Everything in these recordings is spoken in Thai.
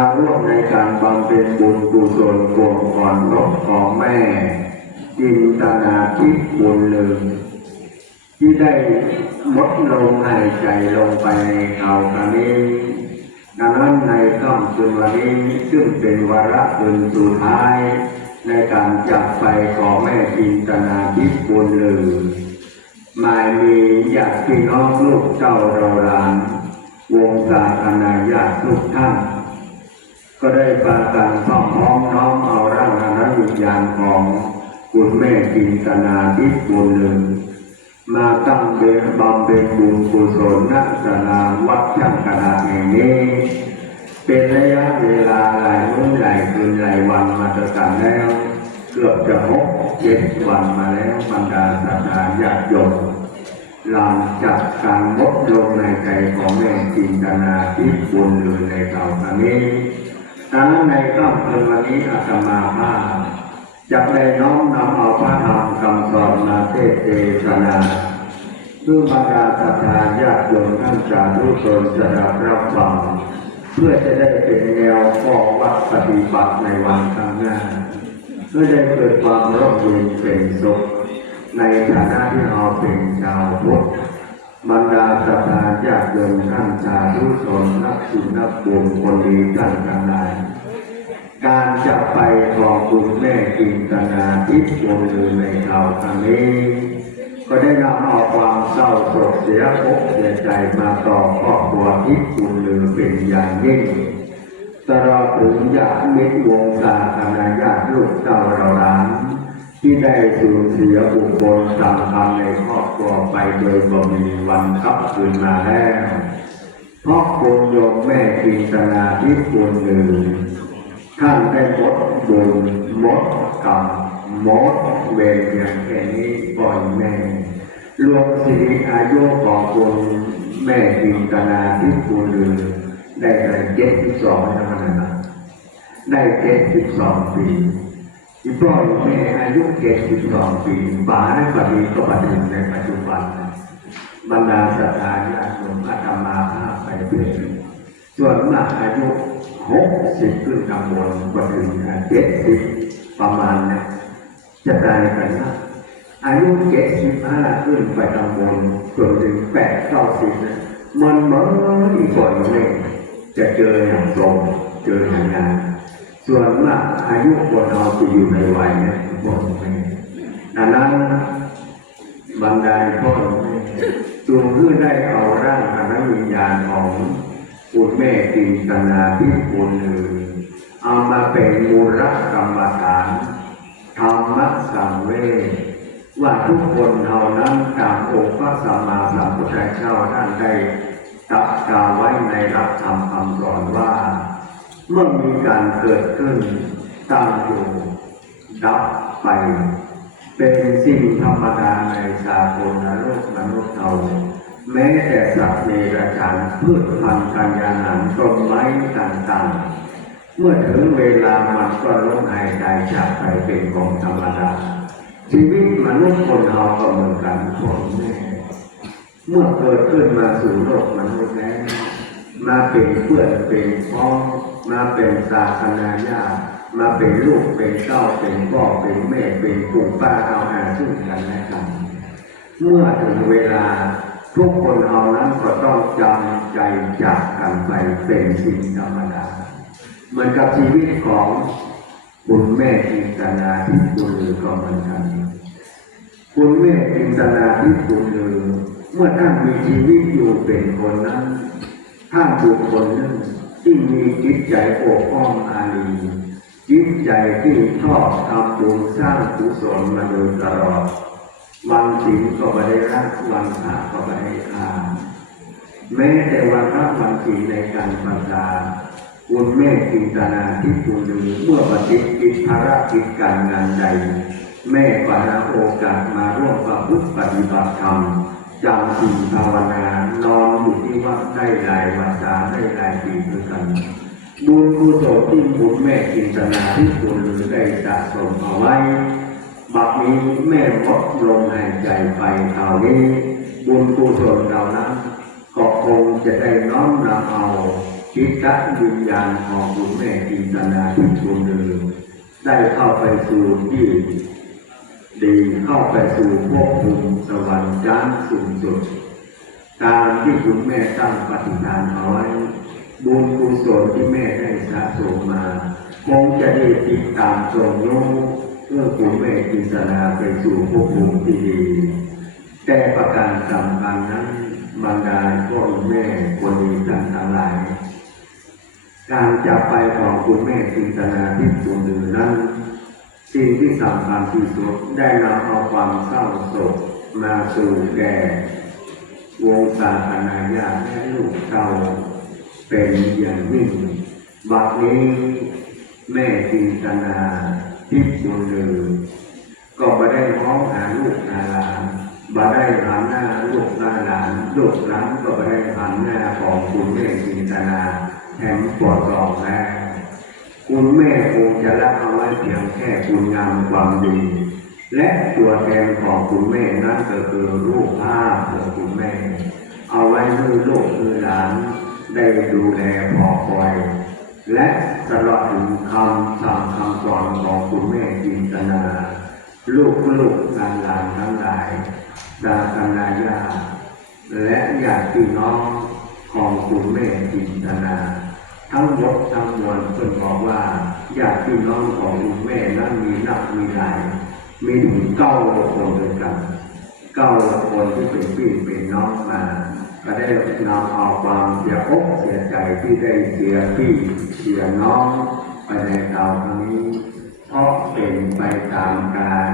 มาร่วมในการบำเพ็ญบุญกุศลรวมก่อนนกของแม่จินตนาทิพย์บุญลืมที่ได้มดลมหายใจลงไปในเขาคันนี้ดังนั้นในค่ำคืนวันนี้ซึ่งเป็นวาระคืนสุดท้าย ในการจากไปของแม่จินตนาทิพย์บุญลือหมายมีญาติพี่น้องลูกเจ้าเราหลานวงศาคณาญาติทุกท่าน ก็ได้ปากันพ้องพ้องน้อมเอาร่างอนัวิญญาณของคุณแม่จินตนาทิพย์บุญลือมาตั้งเบญบำเพ็ญบุญกุศลณสนาวัดช่างกระดาแห่งนี้ เป็นระยะเวลาหลายมื้อหลายคืนหลายวันมาตรการแล้ว เกือบจะหกเจ็ดวันมาแล้วบรรดาสถานญาติโยมหลังจากการลดลงในใจของแม่จินตนาที่บุญหรือในเก่าครั้งนี้ ดังนั้นในค่ำคืนวันนี้อาตมาภาจะได้น้อมนำเอาพระธรรมคำสอนมาเทศเทศนาเพื่อบรรดาศรัทธาญาติโยมท่านสาธุชนจะรับรับฟังเพื่อจะได้เป็นแนวข้อวัดปฏิบัติในวันข้างหน้าเพื่อได้เกิดความร่มเย็นเป็นสุขในฐานะที่เราเป็นชาวพุทธ บรรดาศรัทธาญาติโยมท่านสาธุชนนักสุนัขบุญคนดีท่านทั้งหลายการจะไปของคุณแม่จินตนาทิพย์วงลือในคราวครั้งนี้ ก็ได้นำเอาความเศร้าโศกเสียอกเสียใจมาต่อครอบครัวทิพย์วงลือเป็นอย่างยิ่งตลอดถึงญาติมิตรวงศาคณะญาติลูกเจ้าเราหลาน ที่ได้สูญเสียบุคคลสำคัญในครอบครัวไปโดยบ่มีวันกลับคืนมาแล้วเพราะคุณโยมแม่จินตนาทิพย์วงลือท่านได้หมดบุญหมดกรรมหมดเวรเพียงแค่นี้ปล่อยแม่รวมสิริอายุของคุณแม่จินตนาที่คุณลือได้เจ็ดสิบสองเท่านั้นนะได้เจ็ดสิบสองปี อีปล่อยแม่อายุเจ็ดสิบสองปีบาในปัจจุบันก็ปัจจุบันในปัจจุบัน บรรดาสถานญาติโยมอาตมาภาพไปเพื่อนส่วนมากอายุหกสิบขึ้นตำบลก็ถึงเจ็ดสิบประมาณนะจะตายกันนะอายุเจ็ดสิบห้าขึ้นไปตำบลจนถึงแปดเก้าสิบมันเหมือนอีกคนหนึ่งจะเจออย่างตรงเจออย่างงาน ส่วนมากอายุคนเราจะอยู่ในวัยนี้บอกไม่ดังนั้นบรรดาพ่อแม่จงเพื่อได้เอาร่างอนันวิญญาณของคุณแม่จินตนาที่คุณลือเอามาเป็นมูลกรรมฐานธรรมะสังเวชว่าทุกคนเท่านั้นตามองค์พระสัมมาสัมพุทธเจ้าท่านได้ตรัสกล่าไว้ในหลักธรรมคำสอนว่า เมื่อมีการเกิดขึ้นตั้งอยู่ดับไป เป็นสิ่งธรรมดาในสากลโลกมนุษย์เราแม้แต่สัตว์เดรัจฉานพืชพันธุ์กัญญาหารต้นไม้ต่างๆ เมื่อถึงเวลามันก็ล้มหายใจจากไปเป็นของธรรมดาชีวิตมนุษย์คนเราก็เหมือนกันคนแม่เมื่อเกิดขึ้นมาสู่โลกมนุษย์แล้วมาเป็นเพื่อนเป็นพ้อง มาเป็นศาสนาญาติมาเป็นลูกเป็นเต้าเป็นพ่อเป็นแม่เป็นปู่ป้าเอาหาซึ่งกันและกันเมื่อถึงเวลาทุกคนเอานั้นก็ต้องจำใจจากกันไปเป็นสิ่งธรรมดาเหมือนกับชีวิตของคุณแม่จินตนาที่คุณลือก็เหมือนกันคุณแม่จินตนาที่คุณลือเมื่อท่านมีชีวิตอยู่เป็นคนนั้นท่านบุคคลนั้น จิตใจโอบอ้อมอารีจิตใจที่ชอบทำบุญสร้างกุศลมาโดยตลอดวันศีลก็ไม่ได้รักวันพระก็ไม่ได้ทานแม้แต่วันพระวันศีลในการปฏิบัติคุณแม่จินตนาที่คุณเมื่อปฏิกิจภารกิจการงานใด แม่ก็หาโอกาสมาร่วมประพฤติปฏิบัติธรรมจำสิ่งภาวนานอนอยู่ที่วัดได้หลายวันษาได้หลายปีด้วยกัน บุญกุศลที่คุณแม่จินตนาที่คุณลือได้สะสมเอาไว้ บัดนี้แม่หมดลมหายใจไปคราวนี้ บุญกุศลเหล่านั้นก็คงจะได้น้อมนำเอาจิตวิญญาณของคุณแม่จินตนาที่คุณเดิมได้เข้าไปสู่ที่ดีเข้าไปสู่ภพภูมิสวรรค์ชั้นสูงสุด ตามที่คุณแม่ตั้งปฏิฐานเอาไว้ บุญกุศลที่แม่ได้สะสมมาคงจะได้ติดตามทรงโน้เพื่อคุณแม่จินตนาไปสู่ภพภูมิที่ดี แต่ประการสำคัญนั้นบรรดาพ่อแม่คนดีท่านทั้งหลาย การจากไปของคุณแม่จินตนาที่สูญเดือนั้นสิ่งที่สำคัญที่สุดได้นำเอาความเศร้าโศกมาสู่แก่วงศาคณาญาติและลูกเต้า เป็นอย่างยิ่งบัดนี้แม่จินตนาที่สูญเดือก็ม่ได้ร้องหาลูกหาหลานบ่ได้หันหน้าลูกหน้าหลานลูกหลานก็ม่ได้หันหน้าของคุณแม่จินตนาแถมปวดรองแล้วคุณแม่คงจะละเอาไว้เพียงแค่คุณงามความดีและตัวแทนของคุณแม่นั่นก็คือรูปภาพของคุณแม่ เอาไว้มือลูกมือหลาน ได้ดูแลพอคอยและตลอดถึงคำสั่งคำสอนของคุณแม่จินตนา ลูกลูกหลานหลานทั้งหลายดาคณาญาและญาติพี่น้องของคุณแม่จินตนา ทั้งหมดทั้งมวลเพิ่นบอกว่าญาติพี่น้องของคุณแม่นั้นมีนักมีหลายมีถึงเก้าคนด้วยกันเก้าคนที่เป็นพี่เป็นน้องมา ก็ได้นำเอาความเสียอกเสียใจที่ได้เสียพี่เสียน้องไปในคราวนี้เพราะเป็นไปตามการ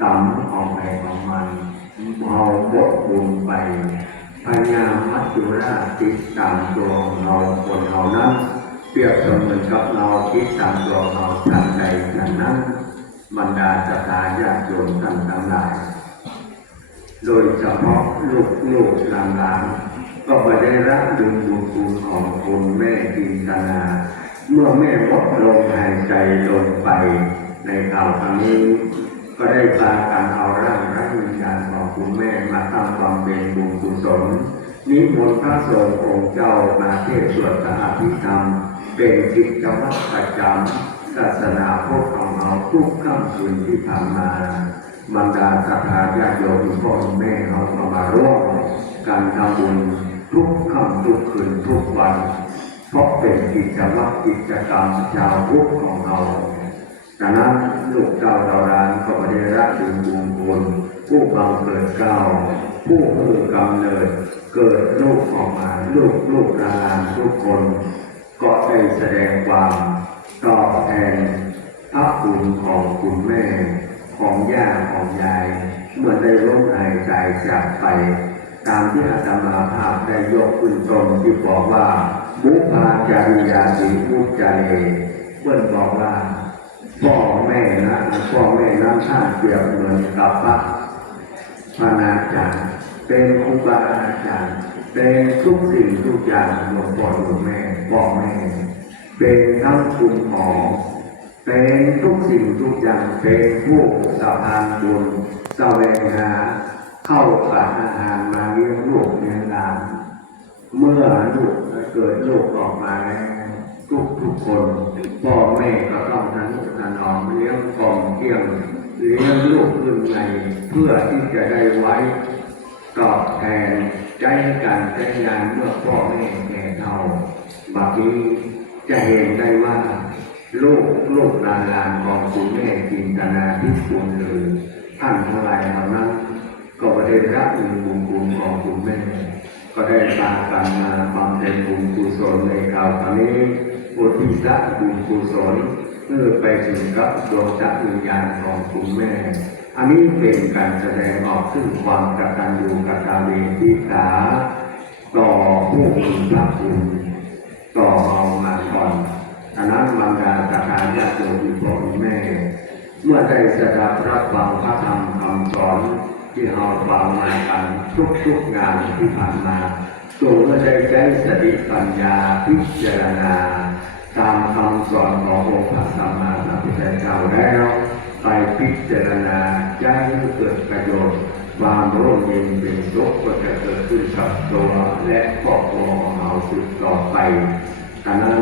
กรรมของใครของมันเอาบทบุญไปพยายามมัจจุราชติดตามตัวเราคนเรานั้นเปรียบเสมือนกับเราคิดตามตัวเราทันใดทันนั้นบรรดาสตาญาติโยมท่านทั้งหลาย โดยเฉพาะลูกลูกหลานหลานก็ไม่ได้รับดึงบุญคุณของคุณแม่จินตนา เมื่อแม่หมดลมหายใจลงไปในข่าวครั้งนี้ ก็ได้พากันเอาร่างร่างวิญญาณของคุณแม่มาทำความเป็นบุญกุศลนิมนต์พระสงฆ์องค์เจ้ามาเทศน์สวดพระอภิธรรม เป็นกิจวัตรประจำศาสนาพวกของเราทุกค่ำคืนที่ผ่านมา บรรดาศรัทธาญาติโยมพ่อแม่เราก็มาร่วมการทำบุญทุกค่ำทุกคืนทุกวัน เพราะเป็นกิจวัตรกิจกรรมชาวพุทธของเราดังนั้นลูกเจ้าเราร้านก็ไม่ได้รับถึงบุญคุณผู้บังเกิดเก้าผู้มือกำเนิดเกิดลูกออกมาลูกลูกหลานทุกคน ก็ได้แสดงความตอบแทนพระคุณของคุณแม่ ของย่าของยายเมื่อได้ร่มหายใจจากไป ตามที่อาตมาภาพได้ยกขึ้นตรงที่บอกว่าบุพาจาริยาสีพุทธจเพื่อนบอกว่าพ่อแม่นะพ่อแม่นั้นท่านเปรียบเหมือนกับพระพระนาจารย์เป็นครูบาอาจารย์เป็นทุกสิ่งทุกอย่างหลวงพ่อหลวงแม่พ่อแม่ เป็นทั้งคุณหมอ เป็นทุกสิ่งทุกอย่างเป็นผู้สะพานบุญแสวงหาเข้าสารอาหารมาเลี้ยงลูกเลี้ยงหลานเมื่อลูกเกิดลูกออกมาแล้วทุกทุกคนพ่อแม่ก็ต้องทนุถนอมเลี้ยงกล่อมเกลี้ยงเลี้ยงลูกขึ้นในเพื่อที่จะได้ไว้ตอบแทนใจกันใจงานเมื่อพ่อแม่แก่เท่าบัดนี้จะเห็นได้ว่า ลูกลูกหลานหลานของคุณแม่จินตนาที่คุณเลยท่านทั้งหลายเหล่านั้นก็ได้รับบุญบุญคุณของคุณแม่ ก็ได้พากันมาบำเพ็ญบุญกุศลในคราวนี้อุทิศบุญกุศลเพื่อไปถึงกับดวงจักรวิญญาณของคุณแม่ อันนี้เป็นการแสดงออกซึ่งความกตัญญูกตเวทิตาต่อผู้มีพระคุณต่อเรามาก่อน อันนั้นบรรดาสถาญาติโยมพ่อแม่ เมื่อได้สดับรับฟังพระธรรมคำสอนที่เราฟังมากันทุกๆงานที่ผ่านมาจงเมื่อได้ใช้สติปัญญาพิจารณา ตามคำสอนขององค์พระสัมมาสัมพุทธเจ้าแล้ว ไปพิจารณาใจให้เกิดประโยชน์ความร่มเย็นเป็นสุขก็จะเกิดขึ้นกับตัวและครอบครัวของเราสืบต่อไปดังนั้น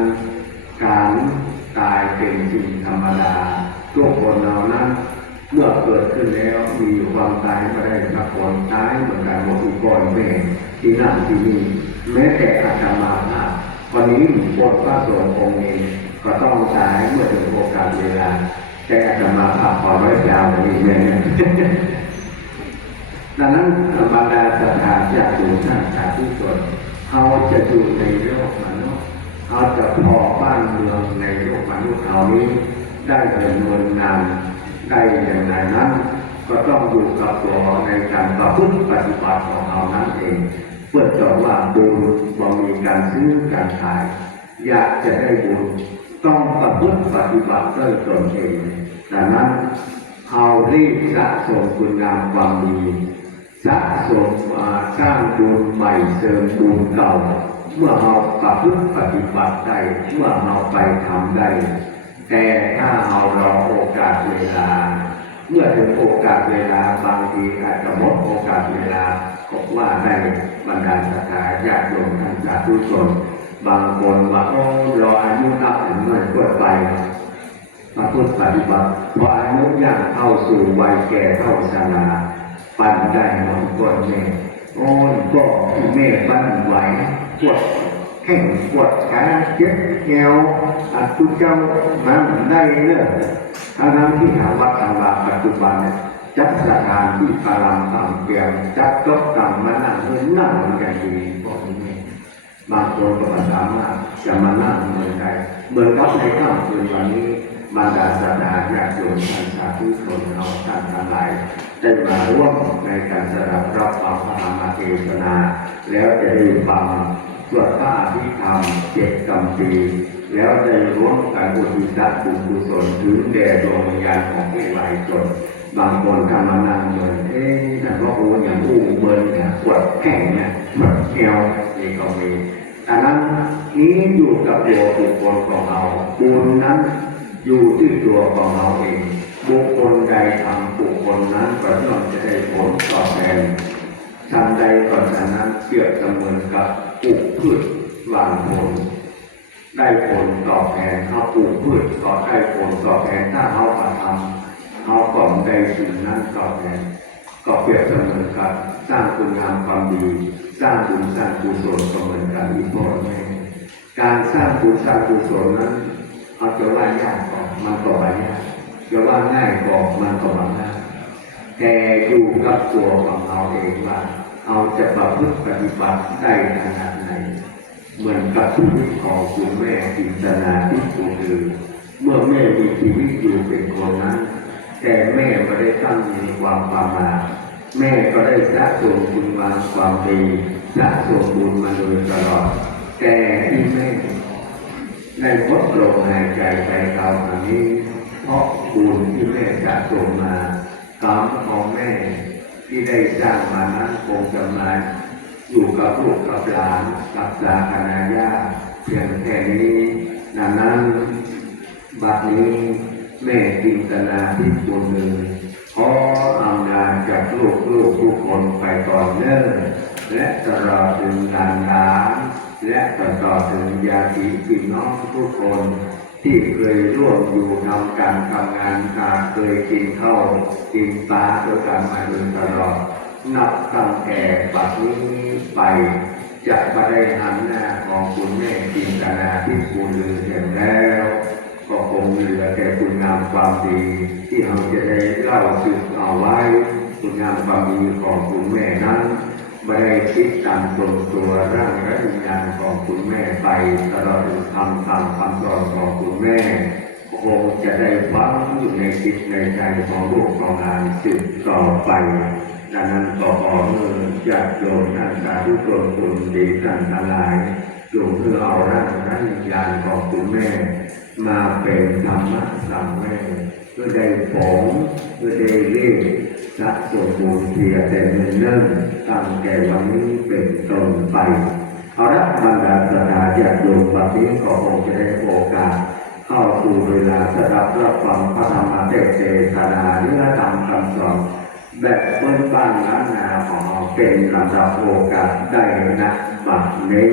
สิ่งธรรมดาทุกคนเรานั้น เมื่อเกิดขึ้นแล้วมีความตายก็ได้สักคนตายเหมือนกันหมดทุกคนแม่ที่นั่นที่นี่แม้แต่อาตมาภาพวันนี้หลวงพ่อพระสงฆ์องค์เองก็ต้องตายเมื่อถึงโอกาสเวลาแต่อาตมาภาพขอไว้ยาวนี้แม่ดังนั้นธรรมดาสถานจากอยู่ท่านสาธุชนเขาจะอยู่ในโลกมนุษย์ เขาจะพอบ้านเมืองในโลกมนุษย์เขานี้ ได้ดำเนินงานได้อย่างไรนั้น ก็ต้องอยู่กับตัวในการประพฤติปฏิบัติของเรานั้นเอง เพื่อจะว่าบุญบ่มีการซื้อการขาย อยากจะได้บุญต้องประพฤติปฏิบัติด้วยตนเองดังนั้นเอารีบสะสมคุณงามความดี สะสมมาสร้างบุญใหม่เสริมบุญเก่า เมื่อเราประพฤติปฏิบัติได้เมื่อเราไปทำได้ แต่ถ้าเรารอโอกาสเวลา เมื่อถึงโอกาสเวลาบางทีอาจจะหมดโอกาสเวลาก็ว่าได้บรรดาศรัทธาญาติโยมท่านสาธุชนบางคนว่าโอ้รออายุนับถึงเมื่อเกิดไปมาพุทธปฏิบัติพออายุย่างเข้าสู่วัยแก่เข้าชรา ปั่นได้น้องปวดแม่โอ้ยก็แม่ปั่นไหวปวดแข้งปวดขาเจ็บแอวอัดตุเจ้ามันได้เนอะทางนั้นที่ถาว่าทางว่าปัจจุบันจัดสถานที่พลังต่ำเปลี่ยนจัดโต๊ะต่ำมานั่งเงินนั่งเหมือนกันดีบอกนี่บางคนก็สามารถจะมานั่งเมืองไทยเหมือนกับในค่ำคืนวันนี้ บรรดาสดาญาติโยมท่านสาธุชนเราท่านทั้งหลายได้มาร่วมในการสดับรับฟังพระธรรมเทศนา แล้วจะได้ฟังสวดพระอภิธรรมเจ็ดกำปีแล้วได้ร่วมกันอุญทิศบุญกุศลถึงแด่ดวงวิญญาณของผู้ไหวจนบางคนทำมานั่งเหมือนเอ๊ะแต่ว่าโอ้อย่างอู้เบิร์นเนี่ยปวดแข้งเนี่ยปวดเอวนี่ก็มีอันนั้นนี้อยู่กับตัวบุคคลของเราบุญนั้น อยู่ที่ตัวของเราเอง บุคคลใดทำบุคคลนั้นก็ย่อมจะได้ผลตอบแทนทันใดก็ทันนั้นเปรียบเสมือนกับปลูกพืชหวานผล ได้ผลตอบแทนเขาปลูกพืชก็ได้ผลตอบแทนถ้าเขากระทำเขาก็ได้สิ่งนั้นตอบแทนก็เปรียบเสมือนกับสร้างคุณงามความดี สร้างบุญสร้างกุศลเหมือนกันอีกพ่อแม่การสร้างบุญสร้างกุศลนั้น เอาจะว่ายากก็มันก็ว่ายากจะว่าง่ายก็มันก็ว่าง่ายแต่อยู่กับตัวของเราเองว่าเราจะประพฤติปฏิบัติได้ขนาดไหนเหมือนกับชีวิตของคุณแม่จินตนาที่คุณลือเมื่อแม่มีชีวิตอยู่เป็นคนนั้น แต่แม่ไม่ได้ตั้งมีความประมาทแม่ก็ได้สะสมคุณงามความดีสะสมบุญมาโดยตลอด แต่ที่แม่ ได้พดลมหายใจไปเราอันนี้ เพราะบุญที่แม่สะสมมากรรมของแม่ที่ได้สร้างมานั้นคงจะมาอยู่กับลูกกับหลานกับสาคณาญาเพียงแค่นี้ดังนั้นบัดนี้แม่จินตนาที่ตัวหนึ่งขออำนาจจากลูกลูกทุกคนไปก่อนเนิ่นและตลอดถึงการงาน และตลอถึงญาติพี่น้องทุกคน ที่เคยร่วมอยู่ทำการทำงานกาเคยกินข้าวกินปลาด้วยกันมาโดยตลอด นับตั้งแต่บัดนี้ไป จะมาได้หันหน้าของคุณแม่จินตนาที่คุณลือเห็นแล้วก็คงเหลือแต่คุณงามความดี ที่เราจะได้เล่าสืบเอาไว้ คุณงามความดีของคุณแม่นั้น ไม่ได้คิดตามตนตัวร่างและวิญญาณของคุณแม่ไปตลอดถึงคำตามคำสอนของคุณแม่คงจะได้ฟังอยู่ในจิตในใจของลูกของหลานสืบต่อไปดังนั้นก็ขอเมื่อญาติโยมท่านสาธุชนคุณดีท่านทั้งหลายจงเพื่อเอาร่างและวิญญาณของคุณแม่ มาเป็นธรรมะสั่งแม่เพื่อได้ผลเพื่อได้เรียก สะสมบุญเพียแต่เนิ่นเงินตั้งแต่วันนี้เป็นต้นไปเอาละบรรดาสถาญาติโยมบัดนี้ก็คงจะได้โอกาส เข้าสู่เวลาสดับรับฟังพระธรรมเทศเทศนาเนื้อธรรมคำสอนแบบเปิ้นบ้านล้านนาของเราเป็นลำดับโอกาสได้นะบัดนี้